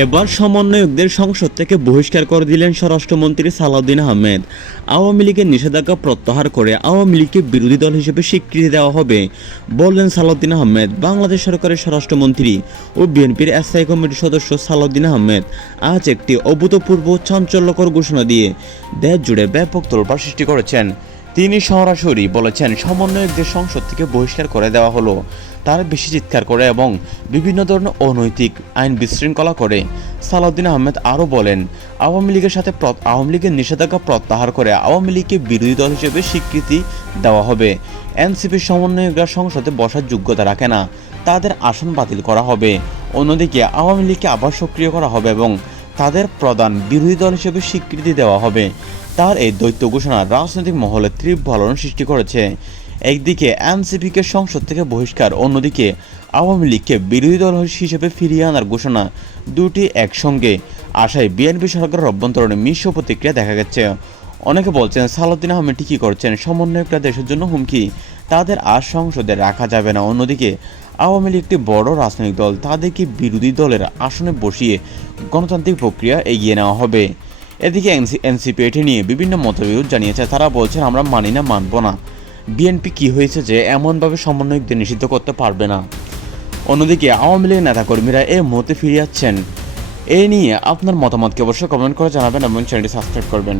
এবার সমন্বয়কদের সংসদ থেকে বহিষ্কার করে দিলেন স্বরাষ্ট্রমন্ত্রী সালাউদ্দিন আহমেদ। আওয়ামী লীগের নিষেধাজ্ঞা প্রত্যাহার করে আওয়ামী লীগকে বিরোধী দল হিসেবে স্বীকৃতি দেওয়া হবে বললেন সালাউদ্দিন আহমেদ। বাংলাদেশ সরকারের স্বরাষ্ট্রমন্ত্রী ও বিএনপির স্থায়ী কমিটির সদস্য সালাউদ্দিন আহমেদ আজ একটি অভূতপূর্ব চাঞ্চল্যকর ঘোষণা দিয়ে দেশ জুড়ে ব্যাপক তোলপাড় সৃষ্টি করেছেন। তিনি সরাসরি বলেছেন, সমন্বয়কদের সংসদ থেকে বহিষ্কার করে দেওয়া হলো। তার বেশি চিৎকার করে এবং বিভিন্ন ধরনের অনৈতিক আইন বিশৃঙ্খলা করে। সালাউদ্দিন আহমেদ আরও বলেন, আওয়ামী লীগের নিষেধাজ্ঞা প্রত্যাহার করে আওয়ামী লীগকে বিরোধী দল হিসেবে স্বীকৃতি দেওয়া হবে। এনসিপির সমন্বয়করা সংসদে বসার যোগ্যতা রাখে না, তাদের আসন বাতিল করা হবে। অন্যদিকে আওয়ামী লীগকে আবার সক্রিয় করা হবে এবং তাদের প্রধান বিরোধী দল হিসেবে স্বীকৃতি দেওয়া হবে। তার এই দ্বৈত ঘোষণা রাজনৈতিক মহলে তীব্র আলোড়ন সৃষ্টি করেছে। একদিকে এনসিপিকে সংসদ থেকে বহিষ্কার, অন্যদিকে আওয়ামী লীগকে বিরোধী দল হিসেবে ফিরিয়ে আনার ঘোষণা, দুটি একসঙ্গে আশায় বিএনপি সরকারের অভ্যন্তরীণ মিশ্র প্রতিক্রিয়া দেখা গেছে। অনেকে বলছেন, সালাউদ্দিন আহমেদ ঠিকই করছেন, সমন্বয়করা দেশের জন্য হুমকি, তাদের আর সংসদে রাখা যাবে না। অন্যদিকে আওয়ামী লীগ একটি বড় রাজনৈতিক দল, তাদেরকে বিরোধী দলের আসনে বসিয়ে গণতান্ত্রিক প্রক্রিয়া এগিয়ে নেওয়া হবে। এদিকে এনসিপি এটি নিয়ে বিভিন্ন মতবিরোধ জানিয়েছে। তারা বলছেন, আমরা মানি না, মানব না। বিএনপি কি হয়েছে যে এমনভাবে সমন্বয়কদের নিষিদ্ধ করতে পারবে না? অন্যদিকে আওয়ামী লীগের নেতাকর্মীরা এই মুহূর্তে ফিরে যাচ্ছেন। এ নিয়ে আপনার মতামতকে অবশ্যই কমেন্ট করে জানাবেন এবং চ্যানেলটি সাবস্ক্রাইব করবেন।